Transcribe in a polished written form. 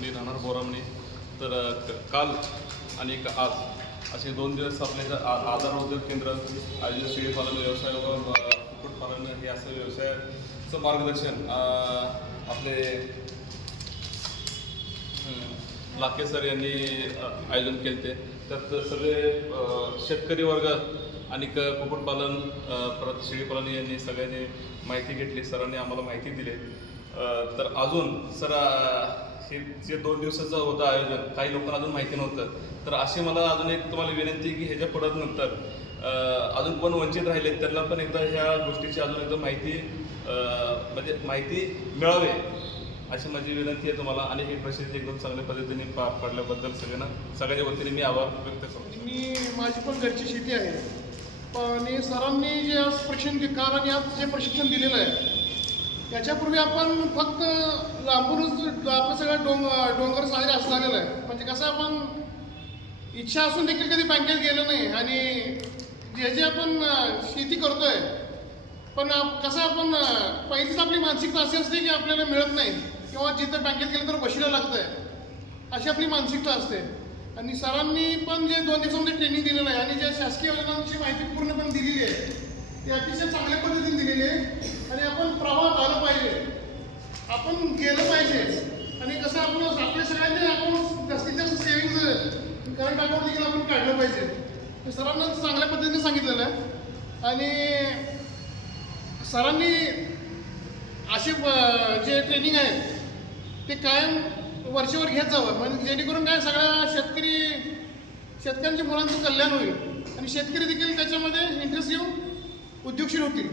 मी राहणार बोरामणी. तर काल आणि आज असे 2 दिवस आपले आधार उद्योग केंद्र आयोजित शेळीपालन व्यवसाय व कुक्कुटपालन हे असं व्यवसायाचं मार्गदर्शन आपले लाखे सर यांनी आयोजन केले ते. त्यात सगळे शेतकरी वर्ग आणि कुक्कुटपालन परत शेळीपालन यांनी सगळ्यांनी माहिती घेतली. सरांनी आम्हाला माहिती दिली. तर अजून सर हे जे 2 दिवसाचं होतं आयोजन, काही लोकांना अजून माहिती नव्हतं. तर अशी मला अजून एक तुम्हाला विनंती की ह्याच्या पुढं नंतर अजून कोण वंचित राहिले त्यांना पण एकदा ह्या गोष्टीची अजून एकदा माहिती म्हणजे माहिती मिळावी अशी माझी विनंती आहे तुम्हाला. आणि हे प्रसिद्धी एकदम चांगल्या पद्धतीने पार पाडल्याबद्दल सगळ्याच्या वतीने मी आभार व्यक्त करतो. माझी पण घरची शेती आहे. पण सरांनी जे आज काल आणि आज जे प्रशिक्षण दिलेलं आहे याच्यापूर्वी आपण फक्त लांबूनच आपलं सगळं डोंगर साजरे असलेलं आहे. म्हणजे कसं आपण इच्छा असून देखील कधी बँकेत गेलो नाही. आणि जे आपण शेती करतोय पण कसं आपण पहिलीच आपली मानसिकता अशी असते की आपल्याला मिळत नाही किंवा जिथं बँकेत गेलं तर बशीला लागतंय, अशी आपली मानसिकता असते. आणि सरांनी पण जे 2 दिवसामध्ये ट्रेनिंग दिलेलं आहे आणि ज्या शासकीय योजनांची माहिती पूर्णपणे दिलेली आहे ती अतिशय चांगल्या पद्धतीने दिलेली आहे. आणि आपण प्रवाहात आलं पाहिजे, आपण गेलं पाहिजे. आणि कसं आपल्या सगळ्यांचे आपण जास्तीत जास्त सेव्हिंग करंट अकाउंट देखील आपण काढलं पाहिजे. हे सरांना चांगल्या पद्धतीने सांगितलेलं आहे. आणि सरांनी असे जे ट्रेनिंग आहे ते कायम वर्षभर घेत जावं, म्हणजे जेणेकरून काय सगळ्या शेतकऱ्यांच्या मुलांचं कल्याण होईल आणि शेतकरी देखील त्याच्यामध्ये इंटरेस्ट घेऊन उद्योगशील होतील.